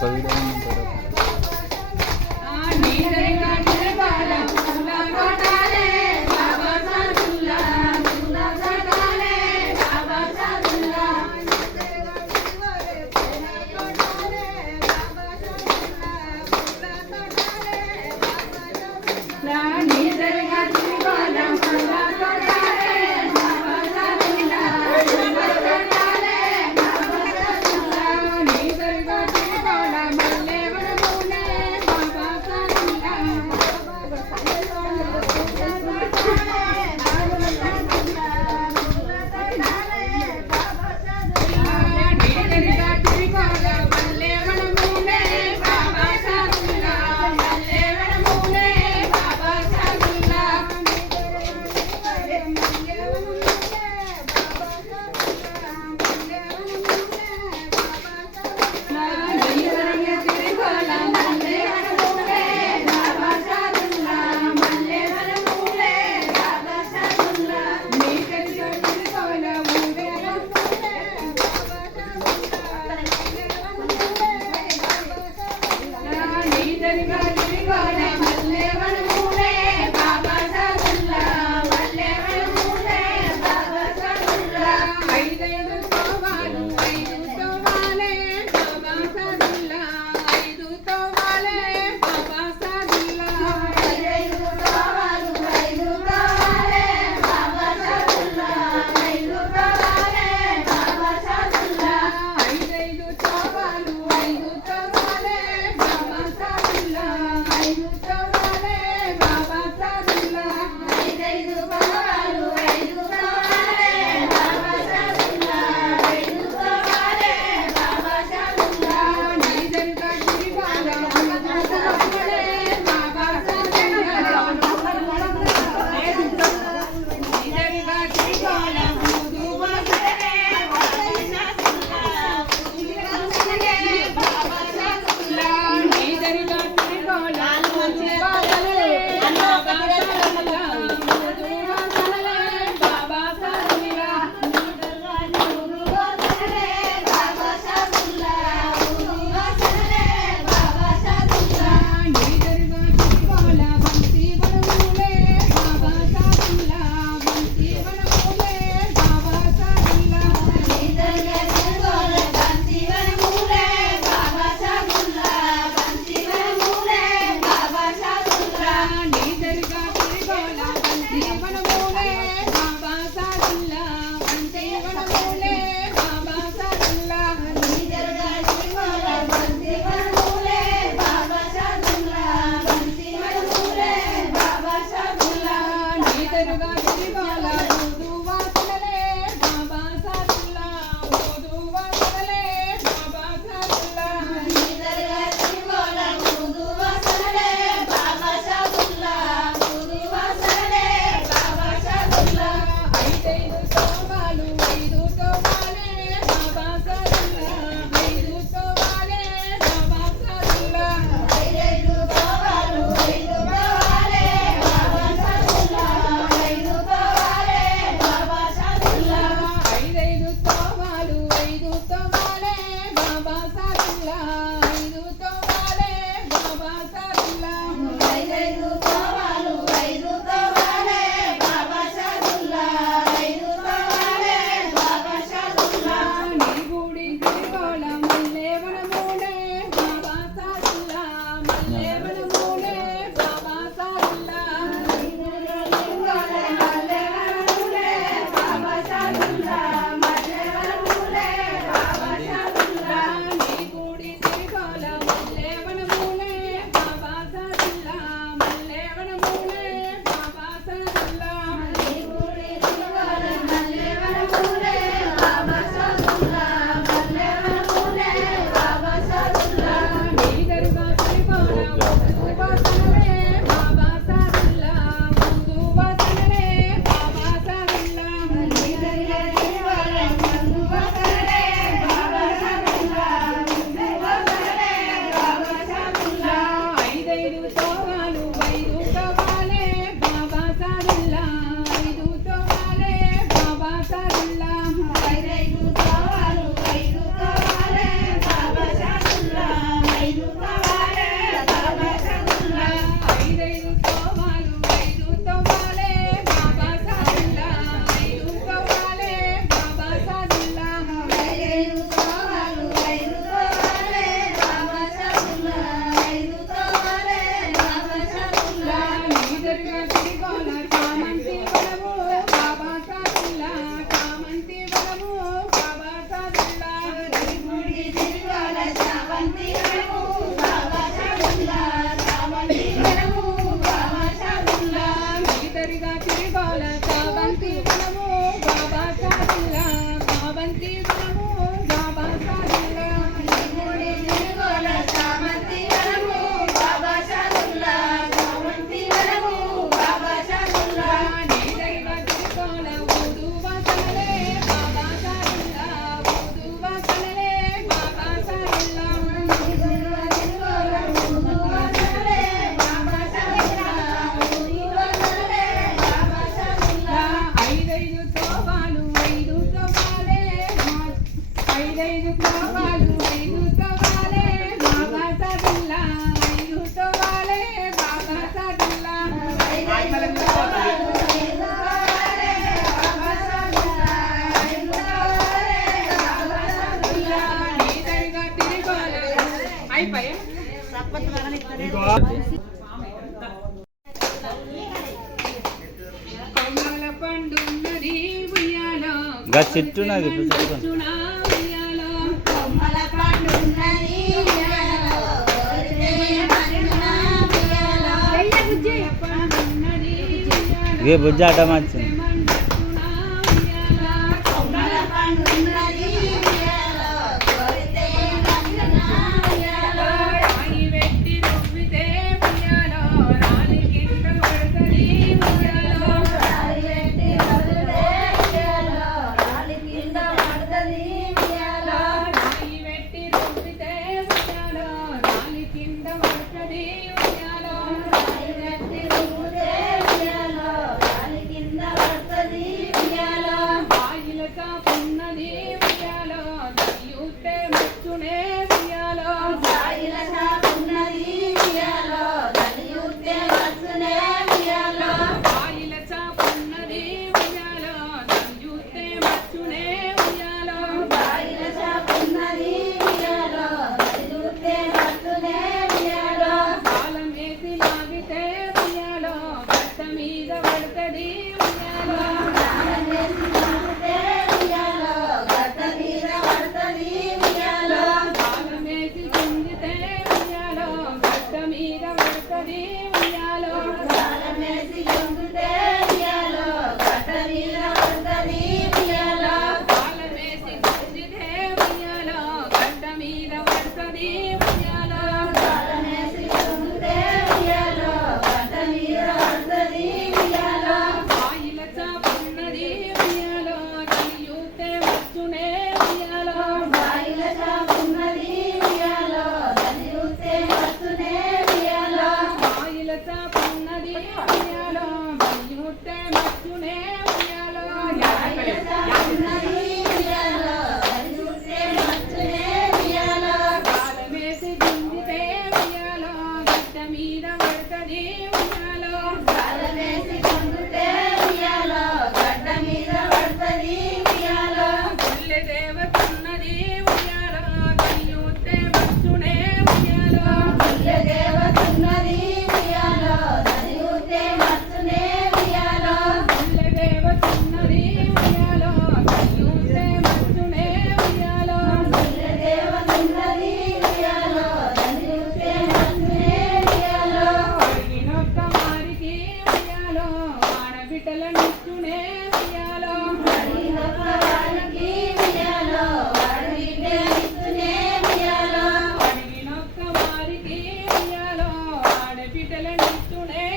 pagawin ang గా చెట్టున్నది ఇప్పుడు ఏ ఆట మంచి tele, nici un E.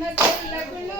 la.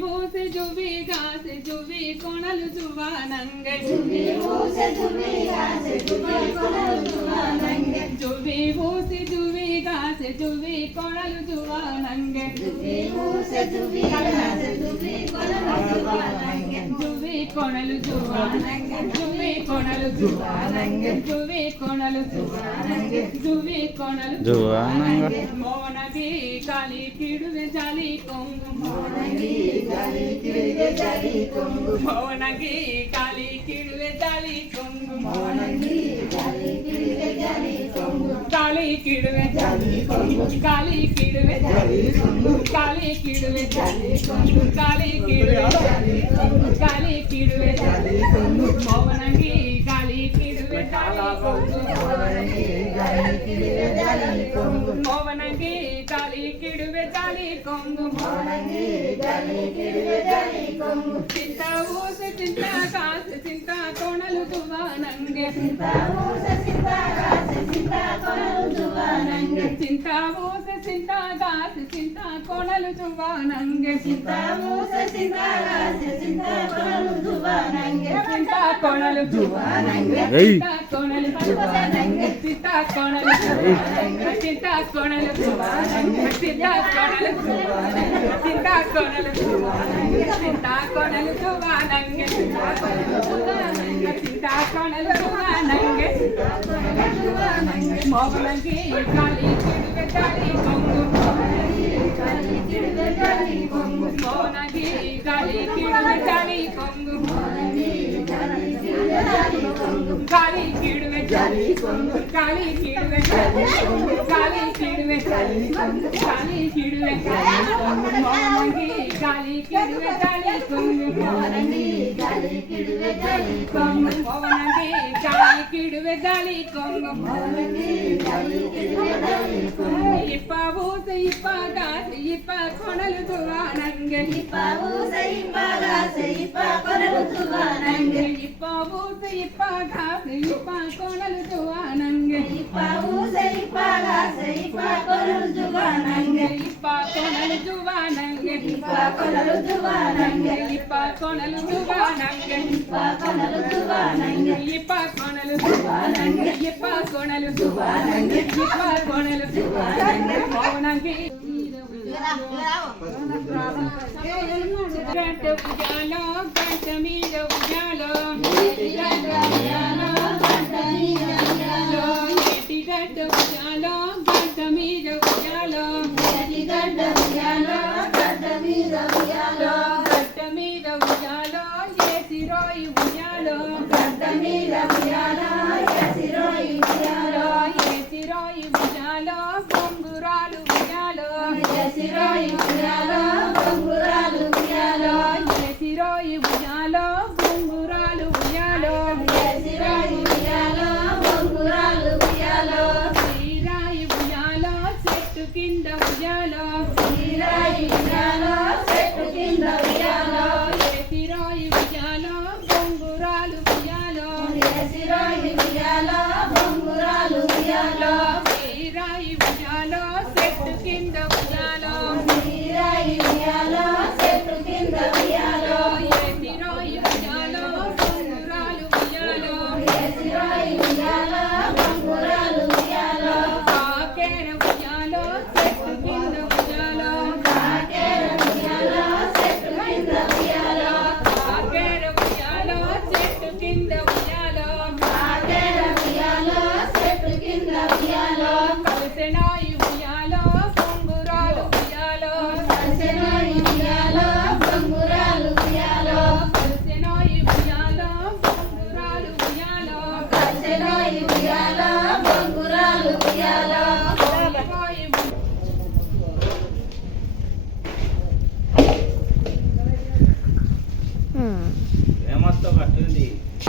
பூச ஜுபி காசு ஜுபி கொணலு சுவா நங்கை ஜுபி பூச ஜுபி காசு ஜுபி கொணலு சுவா நங்கை ஜுபி பூச ஜுபி காசு ஜுபி கொணலு சுவா நங்கை ஜுபி பூச ஜுபி காசு ஜுபி கொணலு சுவா நங்கை తువి కొనలు తువి కొనలు తువి కొనలు తువి కొనలు మోనది కాలి కిడువె చాలి కొంగు మోనగి కాలి కిడువె చాలి కొంగు. మోనగి కాలి కిడువె చాలి ಕಾಲಿ ಕಿಡುವೆ ಕಾಲಿ ಕಿಡುವೆ ಕಾಲಿ ಕಿಡುವೆ ಕಾಲಿ ಕಿಡುವೆ ಕಾಲಿ ಕಿಡುವೆ ಮೌನಂಗಿ மோவனங்கி தலி கிடுவே தலி கொங்கு மோவனங்கி தலி கிடுவே தலி கொங்கு சிந்தா ஊச சிந்தா காசு சிந்தா கொணலு துவானங்க சிந்தா ஊச சிந்தா காசு சிந்தா கொணலு துவானங்க சிந்தா ஊச சிந்தா காசு சிந்தா கொணலு துவானங்க சிந்தா ஊச சிந்தா காசு சிந்தா కోణలు సీతా కోణలు సీతా కోణలు సీతా కోణలు సీతా కోణలు సీతా కోణలు తువానంగే సీతా కోణలు తువానంగే మోగులంగి కాలి తిరుగదాలి కొంగు కాలి తిరుగదాలి కొంగు మోనగి కాలి తిరుగదాలి కొంగు మోనగి காலை கீடுவே காலை கொண்டு காலை கீடுவே காலை கீடுவே காலை கீடுவே மோனமங்கி காலை கீடுவே காலை கொண்டு மோனமங்கி காலை கீடுவே காலை கொண்டு மோனமங்கி காலை கீடுவே காலை கொண்டு ಸಹಿಪ ಕೊಡಲು ತುವ ನಂಗೆ ಹಿಪ್ಪಾವು ಸಹಿಪ ಸಹಿಪ ಕೊಡಲು ತುವ ನಂಗೆ ಹಿಪ್ಪಾವು ಸಹಿಪ ಸಹಿಪ ಕೊಡಲು ತುವ ನಂಗೆ ಹಿಪ್ಪಾವು ಸಹಿಪ ಸಹಿಪ ಕೊಡಲು ತುವ ನಂಗೆ ಹಿಪ್ಪ ಕೊಡಲು ತುವ ನಂಗೆ ಹಿಪ್ಪ ಕೊಡಲು ತುವ ನಂಗೆ ಹಿಪ್ಪ ಕೊಡಲು ತುವ ನಂಗೆ ಹಿಪ್ಪ ಕೊಡಲು ತುವ ನಂಗೆ ಹಿಪ್ಪ ಕೊಡಲು ತುವ ನಂಗೆ ಹಿಪ್ಪ ಕೊಡಲು ತುವ ನಂಗೆ ಹಿಪ್ಪ ಕೊಡಲು ತುವ ನಂಗೆ మీద ఉయ్యాలో చేసి రోయి ఉయ్యాలో గడ్డ మీద ఉయ్యాలో.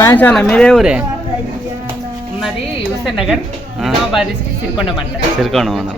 అన్న మీదే ఊరే? ఉన్నది హుస్సేన్ నగర్. నిజామాబాద్ డిస్ట్రిక్ట్ సిరికొండ మండలం. అన్న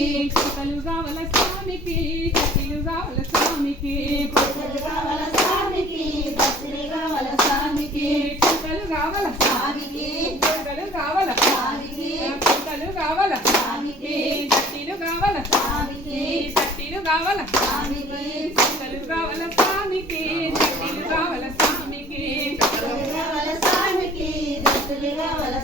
కావల స్వామికి కట్టెలు కావల స్వామికి కలుగవల స్వామికి కలుగవల స్వామికి చుక్కలు కావల స్వామికి చుక్కలు కావల స్వామికి చుక్కలు కావల స్వామికి కట్టెలు కావల స్వామికి కట్టెలు కావల స్వామికి చుక్కలు కావల స్వామికి కట్టెలు కావల స్వామికి కలుగవల స్వామికి కలుగవల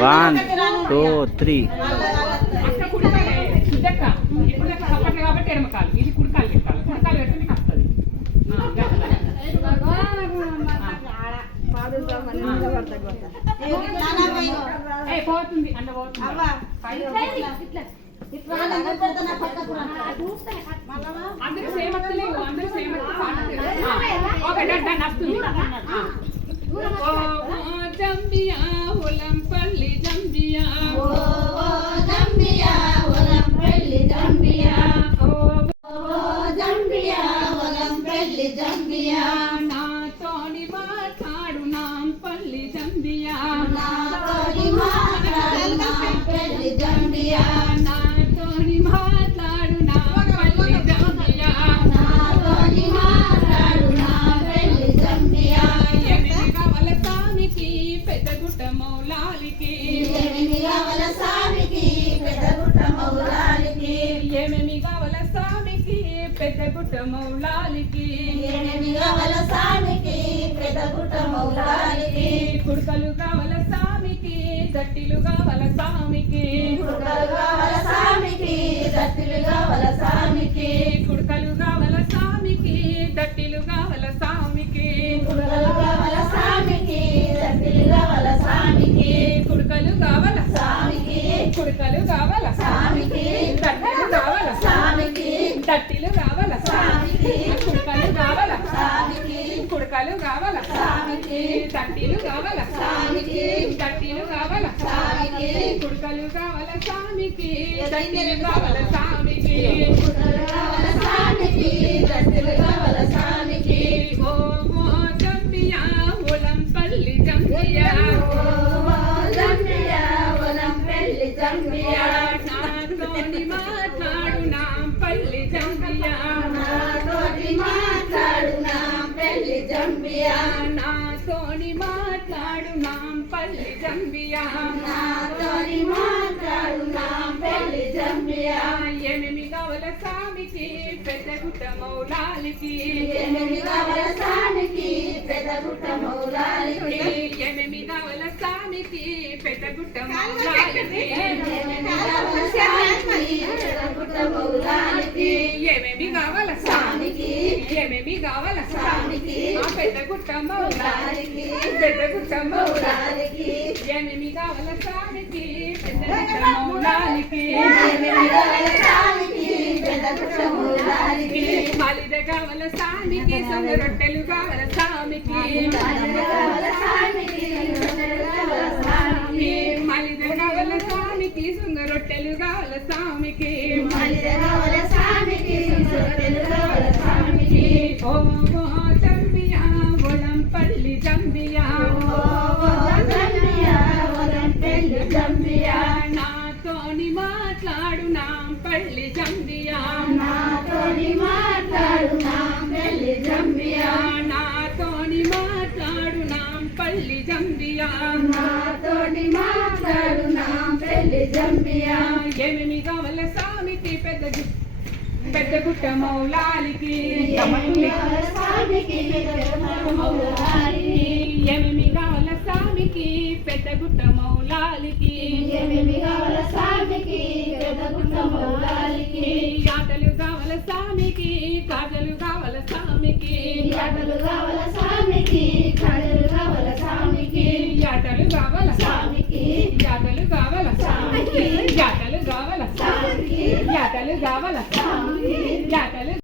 వన్ టూ త్రీ పోతుంది అంత పోతుంది అందరూ సేమ్ అందరూ సేమ్ డన్ వస్తుంది ఆ. ఓ ఓ జంబియా ఉలంపల్లి జంబియా ఓ జంబియా ఒలం పెళ్ళి జంబియా ఓ ఓ జంబియా ఒలం పెళ్ళి జంబియా నాతోని మాట్లాడు నాంపల్లి జంబియా నాతోని మాట్లాడు నా మౌలాలికి స్వామికి మౌలాలికి. ఏమేమి కావల స్వామికి పెద్దగుట్ట మౌలాలికి. ఎనిమిది గవల స్వామికి మౌలాలికి. కుడుకలు కావల స్వామికి దట్టిలు కావల స్వామికి కుక్కలు గవల స్వామికి దత్తులు గవల స్వామికి కుడుకలు కావల స్వామికి దట్టిలు కావల స్వామికి కుక్కలు గవల స్వామికి దత్తులు గవల స్వామికి తట్టిలు కావాల? స్వామికి తట్టిలు కావాల? స్వామికి కుడుకలు కావాల? స్వామికి తట్టిలు కావాల? స్వామికి కావాల? స్వామికి పల్లి జంపియా ఓ మో జంపియా ఉలం పల్లి పల్లి జంపియా నాతోని మాట్లాడు నా నా నాంపల్లి జంబియా నాతోని మాట్లాడు నా పెళ్ళి జంబియా ఎనిమి గవల స్వామికి పెద్ద గుట్ట మౌలాలికి. ఎనిమిది గవల స్వామికి పెద్ద గుట్ట మౌలాలికి. ఎనిమిది గవల సానికి పెద్ద గుట్ట మౌలాలికి. ఏమేమి కావాల స్వామికి ఏమేమి కావాల స్వామికి ఆ పెద్ద గుట్ట మౌలాలికి. పెద్ద గుట్ట మౌలాలికి. ఎనిమి కావాల స్వామికి పెద్ద గుట్ట మౌలాలికి. గుట్ట మౌలాలికి మాలిద కావాల స్వామికి సొంగ రొట్టెలు కావాల స్వామికి మాలిద కావాల స్వామికి సొంగ రొట్టెలు కావాల స్వామికి మాలిద సొట్టెలు గవల సానికి ఓ ఓ జంబియా ఒళంపల్లి జంబియా. ఓ నాతోని మాట్లాడు నా పల్లి జంబియా. నాతోని మాట్లాడు నా పెళ్ళి జంబియా. నాతోని మాట్లాడు నా పల్లి జంబియా. నాతోని మాట్లాడు నా పెళ్ళి జంబియా. ఏమేమి కావాల స్వామికి పెద్ద పెద్ద గుట్ట మౌలాలికి. గవల సానికి పెద్ద మౌలాలికి. ఏమేమి కావాల స్వామికి పెద్ద గుట్ట మౌలాలికి. ఆటలు కావాల స్వామికి కాజలు కావాల స్వామికి ఆటలు కావాల సానికి యాటలు కావాల స్వామికి. యాటలు కావాల సానికి యాటలు కావాల సానికి యాటలు